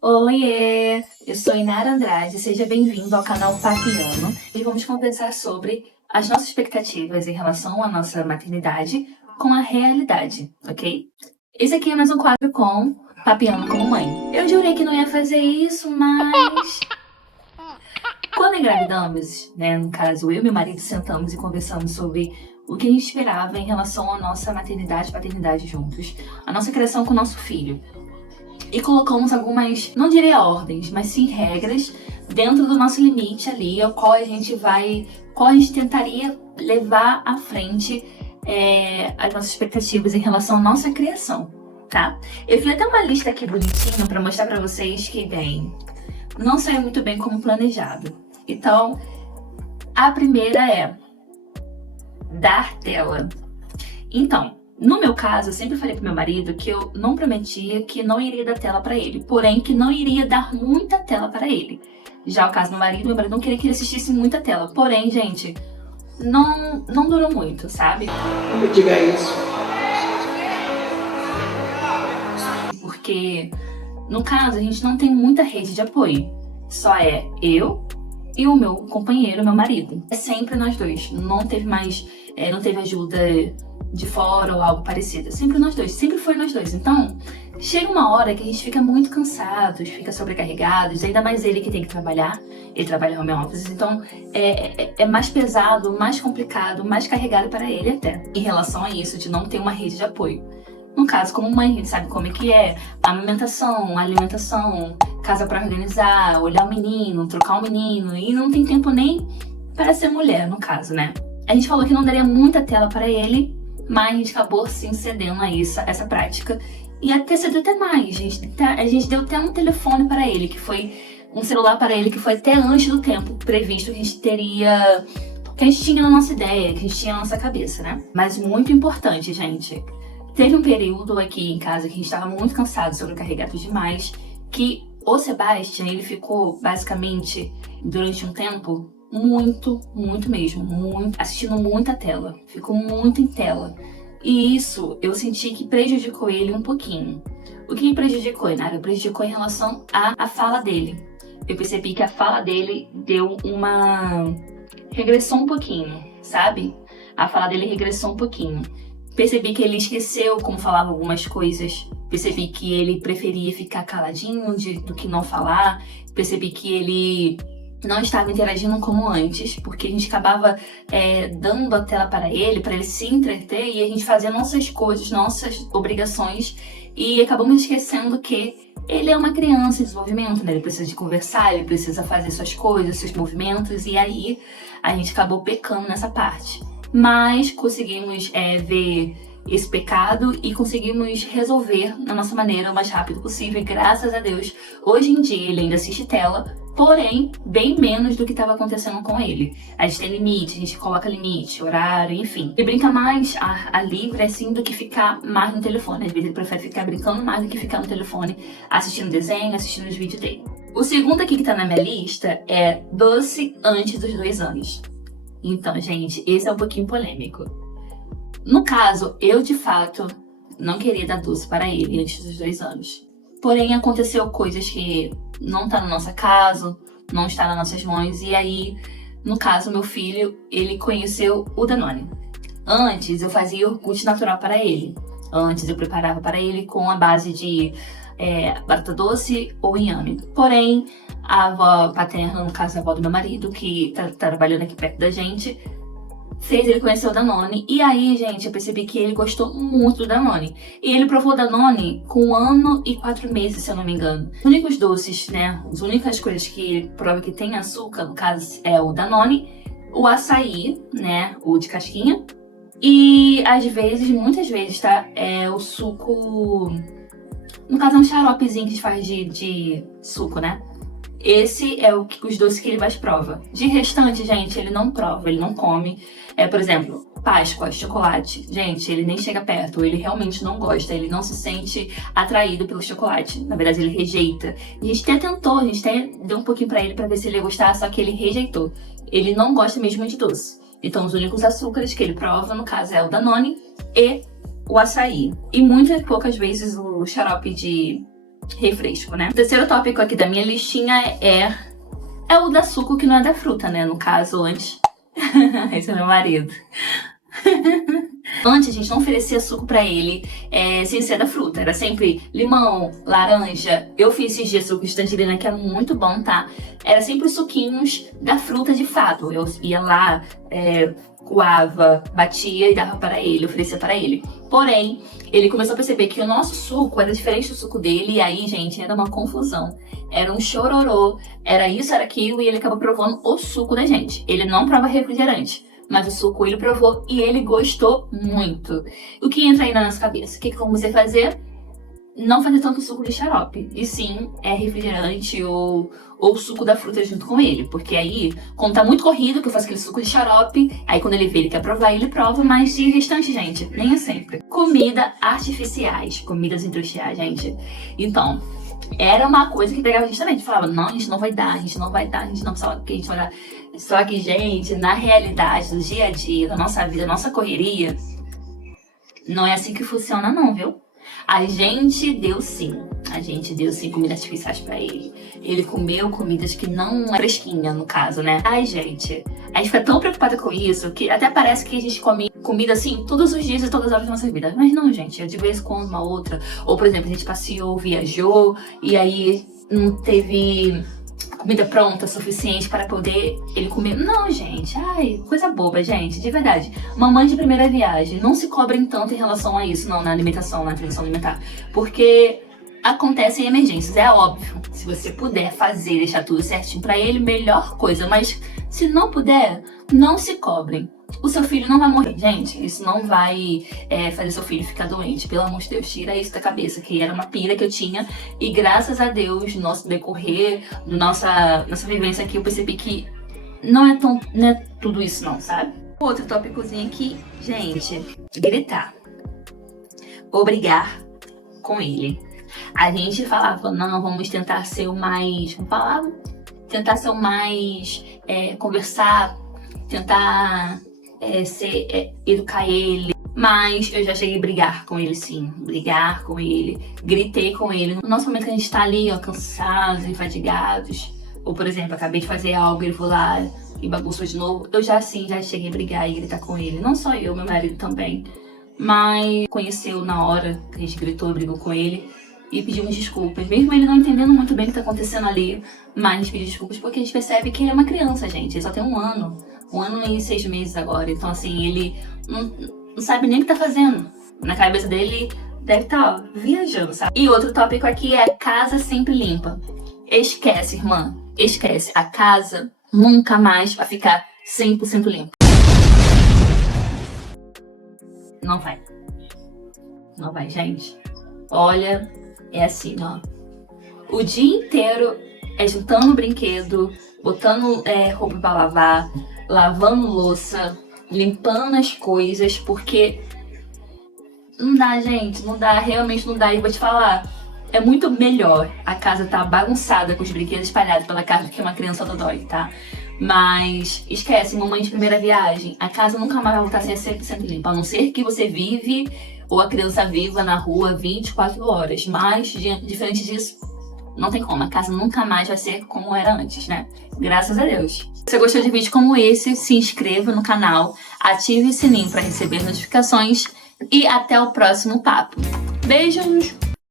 Oiê, eu sou Inara Andrade, seja bem-vindo ao canal Papiano. E vamos conversar sobre as nossas expectativas em relação à nossa maternidade com a realidade, ok? Esse aqui é mais um quadro com Papiano como mãe. Eu jurei que não ia fazer isso, mas... Quando engravidamos, né, no caso, eu e meu marido sentamos e conversamos sobre o que a gente esperava em relação à nossa maternidade e paternidade juntos, a nossa criação com o nosso filho. E colocamos algumas, não diria ordens, mas sim regras dentro do nosso limite ali, ao qual a gente tentaria levar à frente as nossas expectativas em relação à nossa criação, tá? Eu fiz até uma lista aqui bonitinha para mostrar para vocês que, bem, não saiu muito bem como planejado. Então, a primeira é dar tela. Então, no meu caso, eu sempre falei pro meu marido que eu não prometia que não iria dar tela pra ele, porém que não iria dar muita tela para ele. Já o caso do meu marido não queria que ele assistisse muita tela. Porém, gente, não durou muito, sabe? Não me diga isso. Porque, no caso, a gente não tem muita rede de apoio. Só é eu e o meu companheiro, meu marido. É sempre nós dois. Não teve mais, não teve ajuda de fora ou algo parecido. Sempre nós dois, sempre foi nós dois. Então, chega uma hora que a gente fica muito cansados, fica sobrecarregados, ainda mais ele que tem que trabalhar. Ele trabalha home office, então é mais pesado, mais complicado, mais carregado para ele até. Em relação a isso, de não ter uma rede de apoio. No caso, como mãe, a gente sabe como é que é. Amamentação, alimentação, casa para organizar, olhar o menino, trocar o menino. E não tem tempo nem para ser mulher, no caso, né? A gente falou que não daria muita tela para ele, mas a gente acabou sim cedendo a essa prática. E até cedeu até mais. A gente deu até um telefone para ele, que foi um celular para ele, que foi até antes do tempo previsto que a gente teria... que a gente tinha na nossa ideia, que a gente tinha na nossa cabeça, né? Mas muito importante, gente. Teve um período aqui em casa que a gente estava muito cansado, sobrecarregado demais, que o Sebastian, ele ficou basicamente, durante um tempo, muito mesmo, assistindo muita tela. Ficou muito em tela. E isso eu senti que prejudicou ele um pouquinho. O que me prejudicou, Inara? Prejudicou em relação à fala dele. Eu percebi que a fala dele deu uma... regressou um pouquinho, sabe? A fala dele regressou um pouquinho. Percebi que ele esqueceu como falava algumas coisas. Percebi que ele preferia ficar caladinho do que não falar. Percebi que ele não estava interagindo como antes, porque a gente acabava dando a tela para ele se entreter e a gente fazia nossas coisas, nossas obrigações e acabamos esquecendo que ele é uma criança em desenvolvimento, né? Ele precisa de conversar, ele precisa fazer suas coisas, seus movimentos e aí a gente acabou pecando nessa parte. Mas conseguimos ver esse pecado e conseguimos resolver da nossa maneira o mais rápido possível. E graças a Deus, hoje em dia ele ainda assiste tela, porém, bem menos do que estava acontecendo com ele. A gente tem limite, a gente coloca limite, horário, enfim. Ele brinca mais a livre, assim, do que ficar mais no telefone. Às vezes ele prefere ficar brincando mais do que ficar no telefone, assistindo desenho, assistindo os vídeos dele. O segundo aqui que tá na minha lista é doce antes dos 2 anos. Então, gente, esse é um pouquinho polêmico. No caso, eu de fato não queria dar doce para ele antes dos 2 anos. Porém, aconteceu coisas que não tá na nossa casa, não está nas nossas mãos. E aí, no caso, meu filho, ele conheceu o Danone. Antes, eu fazia iogurte natural para ele. Antes, eu preparava para ele com a base de batata doce ou inhame. Porém, a avó paterna, no caso a avó do meu marido, que tá trabalhando aqui perto da gente, fez ele conhecer o Danone. E aí, gente, eu percebi que ele gostou muito do Danone. E ele provou o Danone com 1 ano e 4 meses, se eu não me engano. Os únicos doces, né, as únicas coisas que ele prova que tem açúcar, no caso, é o Danone, o açaí, né, o de casquinha. E às vezes, muitas vezes, tá, é o suco... No caso, é um xaropezinho que a gente faz de suco, né? Esse é os doces que ele mais prova. De restante, gente, ele não prova, ele não come. Por exemplo, Páscoa, chocolate. Gente, ele nem chega perto, ele realmente não gosta, ele não se sente atraído pelo chocolate. Na verdade, ele rejeita. E a gente até tentou, a gente até deu um pouquinho pra ele pra ver se ele ia gostar, só que ele rejeitou. Ele não gosta mesmo de doce. Então, os únicos açúcares que ele prova, no caso, é o Danone e o açaí. E muitas poucas vezes o xarope de refresco, né? O terceiro tópico aqui da minha listinha é o da suco que não é da fruta, né? No caso, antes. Esse é meu marido. Antes a gente não oferecia suco pra ele sem ser da fruta. Era sempre limão, laranja. Eu fiz esses dias suco de tangerina que é muito bom, tá? Era sempre os suquinhos da fruta de fato. Eu ia lá, coava, batia e dava para ele, oferecia para ele. Porém, ele começou a perceber que o nosso suco era diferente do suco dele. E aí, gente, era uma confusão. Era um chororô. Era isso, era aquilo. E ele acabou provando o suco da gente. Ele não prova refrigerante. Mas o suco ele provou e ele gostou muito. O que entra aí na nossa cabeça? O que comecei a fazer? Não fazer tanto suco de xarope. E sim, refrigerante ou suco da fruta junto com ele. Porque aí, quando tá muito corrido, que eu faço aquele suco de xarope, aí quando ele vê, ele quer provar, ele prova. Mas de restante, gente, nem é sempre. Comida artificiais. Comidas industriais, gente. Então, era uma coisa que pegava a gente também. A gente falava, não, a gente não vai dar, a gente não vai dar, a gente não sabe o que a gente vai dar. Só que, gente, na realidade, no dia a dia, da nossa vida, da nossa correria, não é assim que funciona não, viu? A gente deu sim comidas artificiais pra ele. Ele comeu comidas que não é fresquinha, no caso, né? Ai, gente, a gente fica tão preocupada com isso que até parece que a gente come comida assim todos os dias e todas as horas da nossa vida. Mas não, gente, é de vez em quando uma outra. Ou, por exemplo, a gente passeou, viajou e aí não teve comida pronta, suficiente para poder ele comer. Não, gente, ai, coisa boba, gente, de verdade. Mamãe de primeira viagem, não se cobrem tanto em relação a isso, não, na alimentação, na transição alimentar. Porque acontecem emergências, é óbvio. Se você puder fazer, deixar tudo certinho para ele, melhor coisa. Mas se não puder, não se cobrem. O seu filho não vai morrer, gente. Isso não vai fazer seu filho ficar doente. Pelo amor de Deus, tira isso da cabeça. Que era uma pira que eu tinha. E graças a Deus, no nosso decorrer, nossa vivência aqui, eu percebi que não é tudo isso não, sabe? Outro tópicozinho aqui, gente. Gritar. Ou brigar com ele. A gente falava, não, vamos tentar ser o mais... Vamos falar? Tentar ser o mais... conversar. Tentar... educar ele, mas eu já cheguei a brigar com ele sim, gritei com ele. No nosso momento que a gente tá ali, ó, cansados, enfadigados, ou por exemplo, acabei de fazer algo, ele foi lá e bagunçou de novo, eu já cheguei a brigar e gritar com ele. Não só eu, meu marido também, mas conheceu na hora que a gente gritou e brigou com ele e pedimos desculpas, mesmo ele não entendendo muito bem o que tá acontecendo ali, mas a gente pediu desculpas porque a gente percebe que ele é uma criança, gente, ele só tem 1 ano. 1 ano e 6 meses agora. Então, assim, ele não sabe nem o que tá fazendo. Na cabeça dele, deve estar viajando, sabe? E outro tópico aqui é casa sempre limpa. Esquece, irmã. Esquece. A casa nunca mais vai ficar 100% limpa. Não vai. Não vai, gente. Olha, é assim, ó. O dia inteiro juntando brinquedo, botando roupa pra lavar, lavando louça, limpando as coisas, porque não dá, gente, não dá, realmente não dá. E vou te falar, é muito melhor a casa tá bagunçada com os brinquedos espalhados pela casa do que uma criança dodói, tá? Mas esquece, mamãe de primeira viagem, a casa nunca mais vai voltar a ser 100% limpa, a não ser que você vive ou a criança viva na rua 24 horas, mas diferente disso, não tem como, a casa nunca mais vai ser como era antes, né? Graças a Deus. Se você gostou de vídeo como esse, se inscreva no canal, ative o sininho para receber notificações e até o próximo papo. Beijos!